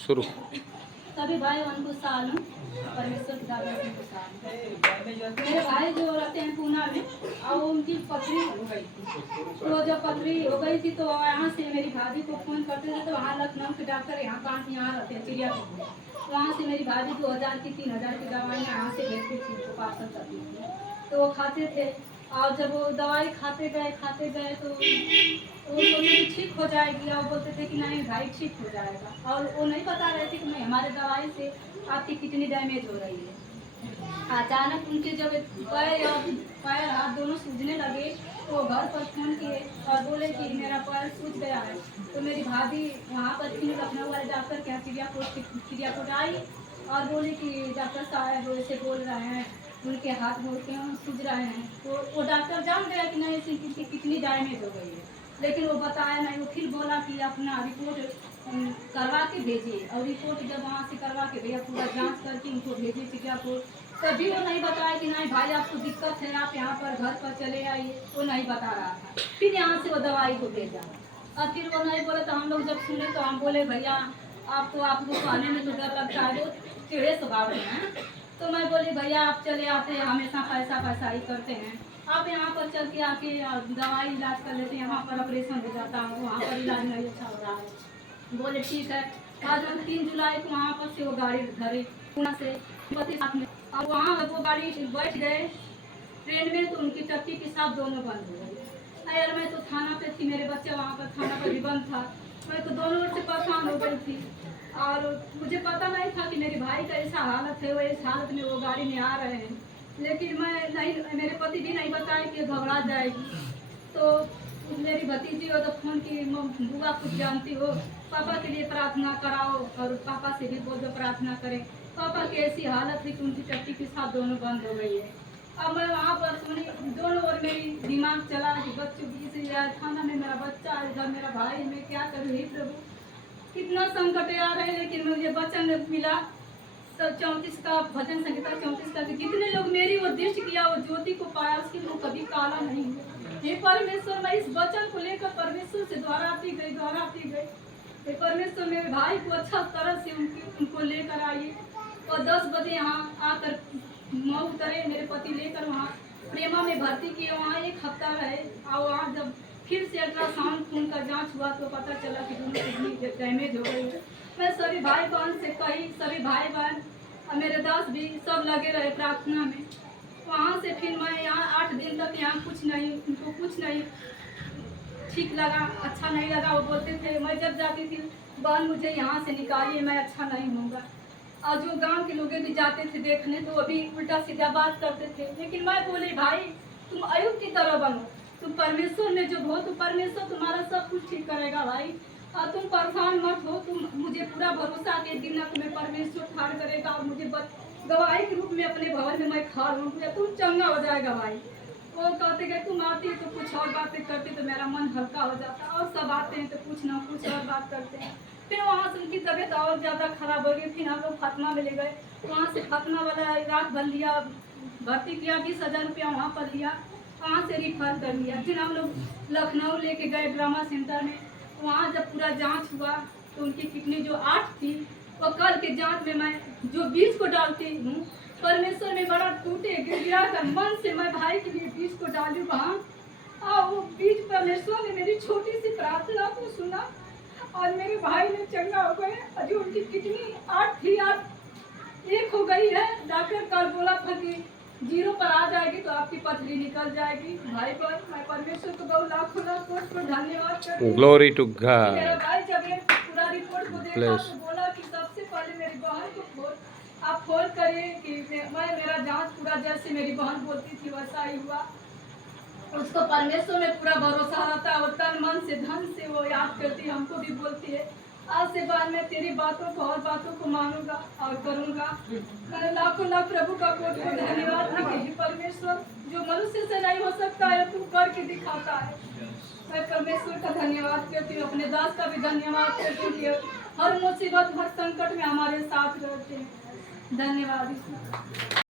शुरू। सभी भाई उनको साल परमेश्वर की दादा को साल। मेरे भाई जो रहते हैं पूना में और उनकी पथरी हो गई थी। तो जब पथरी हो गई थी तो यहाँ से मेरी भाभी को फोन करते थे तो वहाँ लखनऊ के डॉक्टर यहाँ कान यहाँ रहते हैं चिड़ियाघर। वहाँ से मेरी भाभी 2000 की 3000 की दवाई यहाँ से भेजती थी उनको पार्सल करती थी तो वो खाते थे। और जब वो दवाई खाते गए तो वो बोलते थे ठीक हो जाएगी और बोलते थे कि नहीं भाई ठीक हो जाएगा और वो नहीं बता रहे थे कि नहीं हमारे दवाई से आपकी किडनी डैमेज हो रही है। अचानक उनके जब पैर हाथ दोनों सूजने लगे तो घर पर फोन किए और बोले कि मेरा पैर सूज गया है। तो मेरी भाभी वहाँ पर थी लखनऊ वाले डॉक्टर के यहाँ चिड़ियाकोट आई और बोले कि डॉक्टर साहब ऐसे बोल रहे हैं उनके हाथ बोल के सूझ रहे हैं। तो वो डॉक्टर जान गया कि नहीं इनकी किडनी डैमेज हो गई है लेकिन वो बताया नहीं। वो फिर बोला कि अपना रिपोर्ट करवा के भेजिए और रिपोर्ट जब वहाँ से करवा के भैया पूरा जांच करके उनको भेजिए चिड़ियाकोट तभी वो नहीं बताया कि नहीं भाई आपको दिक्कत है आप यहाँ पर घर पर चले आइए। वो नहीं बता रहा था। फिर यहाँ से वो दवाई को भेजा और फिर वो नहीं बोले तो हम लोग जब सुने तो हम बोले भैया आपको आने में तो डर लगता है वो टेढ़े स्वभाव में हैं। तो मैं बोली भैया आप चले आते हैं हमेशा पैसा ही करते हैं आप यहाँ पर चल के आके दवाई इलाज कर लेते हैं। वहाँ पर ऑपरेशन हो जाता हूँ वहाँ पर इलाज नहीं अच्छा हो रहा है। बोले ठीक है। आज हम 3 जुलाई को वहाँ पर से वो गाड़ी धरी पुणे से पति साथ में और वहाँ वो गाड़ी बैठ गए ट्रेन में तो उनकी टट्टी पेशाब दोनों बंद हो गई। यार मैं तो थाना पे थी मेरे बच्चे वहाँ पर थाना पर भी बंद था। मैं तो दोनों ओर से परेशान हो गई थी और मुझे पता नहीं था कि मेरे भाई का ऐसा हालत है वो इस हालत में वो गाड़ी में आ रहे हैं। लेकिन मैं नहीं मेरे पति भी नहीं बताए कि घबरा जाएगी। तो मेरी भतीजी हो तो फोन की बुआ कुछ जानती हो पापा के लिए प्रार्थना कराओ और पापा से भी बोल दो प्रार्थना करें। पापा की ऐसी हालत है कि उनकी टट्टी पेशाब दोनों बंद हो गई है। अब मैं वहाँ पर सुनी दोनों ओर मेरी दिमाग चला कि बच्चों की थाना में मेरा बच्चा है इधर मेरा भाई मैं क्या करूँ हे प्रभु कितना संकट आ रहे हैं। लेकिन मुझे वचन मिला तो 34 का भजन संहिता 34 का जितने लोग मेरी वो दृष्टि किया वो ज्योति को पाया उसकी वो कभी काला नहीं हुआ। हे परमेश्वर मैं इस वचन को लेकर परमेश्वर से दोहराती गई। हे परमेश्वर मेरे भाई को अच्छा तरह से उनको लेकर आइए और 10 बजे यहाँ आकर मऊ उतरे मेरे पति लेकर वहाँ प्रेमा में भर्ती किए वहाँ 1 हफ्ता रहे और वहाँ जब फिर से अल्ट्रासाउंड खून का जांच हुआ तो पता चला कि दोनों किडनी डैमेज हो गई है। मैं सभी भाई बहन से कही सभी भाई बहन और मेरे दास भी सब लगे रहे प्रार्थना में। वहाँ से फिर मैं यहाँ 8 दिन तक यहाँ उनको कुछ नहीं ठीक लगा अच्छा नहीं लगा। वो बोलते थे मैं जब जाती थी बहन मुझे यहाँ से निकालिए मैं अच्छा नहीं होऊंगा। और जो गांव के लोग भी जाते थे देखने तो अभी उल्टा सीधा बात करते थे। लेकिन मैं बोली भाई तुम अयुब की तरह बनो तुम परमेश्वर में जो हो तो परमेश्वर तुम्हारा सब कुछ ठीक करेगा भाई। और तुम परेशान मत हो तुम मुझे पूरा भरोसा के दिन ना तुम्हें परमेश्वर ठाड़ करेगा और मुझे गवाही के रूप में अपने भवन में मैं खा लूँगा तुम चंगा हो जाएगा भाई। वो कहते गए तुम आती तो कुछ और बातें करती तो मेरा मन हल्का हो जाता और सब आते हैं तो कुछ ना कुछ और बात करते हैं। फिर वहाँ से उनकी तबीयत और ज़्यादा खराब हो गई। फिर हम लोग फातिमा में ले गए वहाँ से फातिमा वाला रात भर लिया भर्ती किया 20,000 रुपया वहाँ पर लिया वहाँ से रिफर कर लिया। फिर हम लोग लखनऊ लेके गए ड्रामा सेंटर में वहाँ जब पूरा जांच हुआ तो उनकी किडनी जो 8 थी वो कल के जांच में मैं जो बीज को डालती हूँ परमेश्वर में बड़ा टूटे गिरा कर मन से मैं भाई के लिए बीज को डाली वहाँ और वो बीज परमेश्वर ने मेरी छोटी सी प्रार्थना को सुना और मेरे भाई ने चंगा हो गए। और जो उनकी किडनी 8 थी 8 1 हो गई है। डॉक्टर कल बोला था कि 0 पर आ जाएगी तो आपकी पथरी निकल जाएगी। भाई पर मैं परमेश्वर को बहुत लाखों धन्यवाद करती हूँ। Glory to God. मेरा भाई जब ये पूरा रिपोर्ट को देखा तो बोला कि सबसे पहले मेरी बहन को आप फोन करिए कि मेरा जांच पूरा जैसे मेरी बहन बोलती थी वैसा ही हुआ। उसको परमेश्वर में पूरा भरोसा रहता है और तन मन से धन से वो याद करती है हमको भी बोलती है आज से बाद में तेरी बातों को और बातों को मानूंगा और करूंगा। मैं लाखों लाख प्रभु का कोटि धन्यवाद कि परमेश्वर जो मनुष्य से नहीं हो सकता है तू करके दिखाता है। मैं परमेश्वर का धन्यवाद करती हूँ अपने दास का भी धन्यवाद करती हूँ हर मुसीबत हर संकट में हमारे साथ रहते हैं। धन्यवाद।